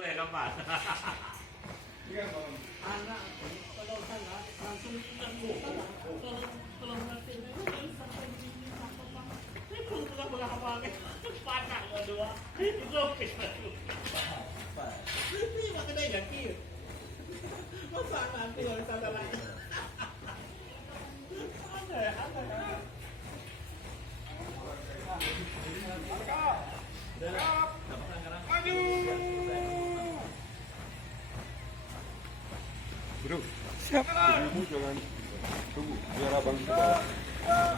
เลยครับบาท anak kalau salah langsung kalau ngerti sampai sini apa pak itu sudah berapa panas dua itu oke ini makanya yang kiri masa nanti kalau salah lagi ada Maju. Bro, siap. Ibu jangan tunggu, biar abang ke bawah.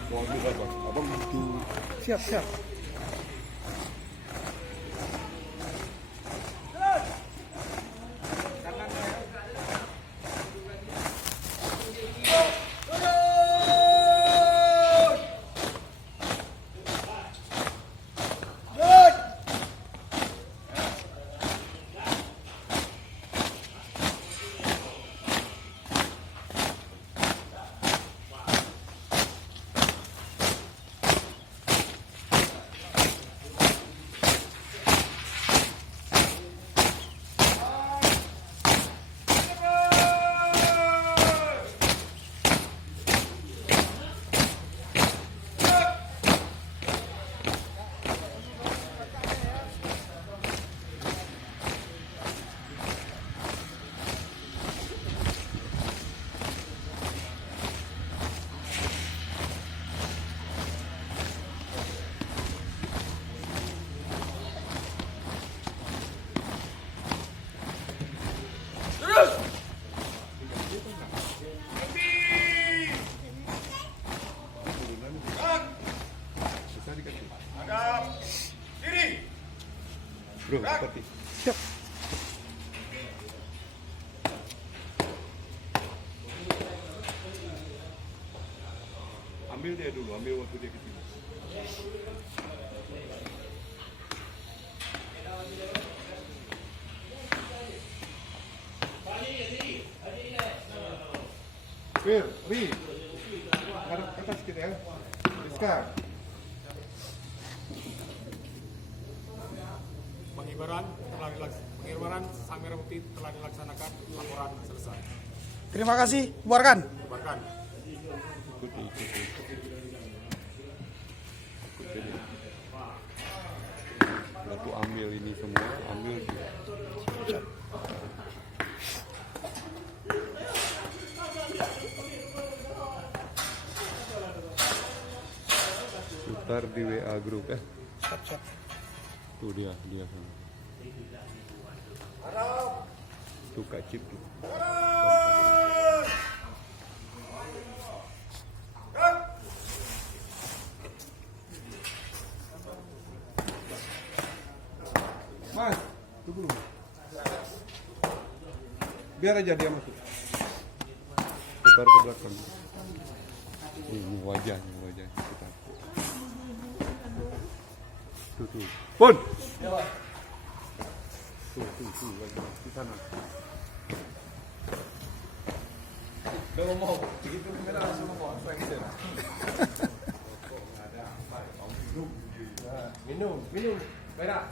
Bawa dulu abang, abang itu. Siap, siap. Bro, seperti siap. Ambil dia dulu, ambil waktu dia kecil. Ri, harus ke atas kita ya. Rizka. Pengibaran sang merah putih telah dilaksanakan, laporan selesai. Terima kasih, bubarkan. Bubarkan. Ikuti. Lalu ambil ini semua, ambil dia. Putar di WA grup ya. Siap. Tuh dia sana. Tuh Kak Cip tuh. Mas, tunggu dulu. Biar aja dia masuk. Putar ke belakang. Ini wajahnya. Putar. Tuh. Pun. Tuh, di sana. Udah ngomong, begitu merah langsung ngomong, minum, merah.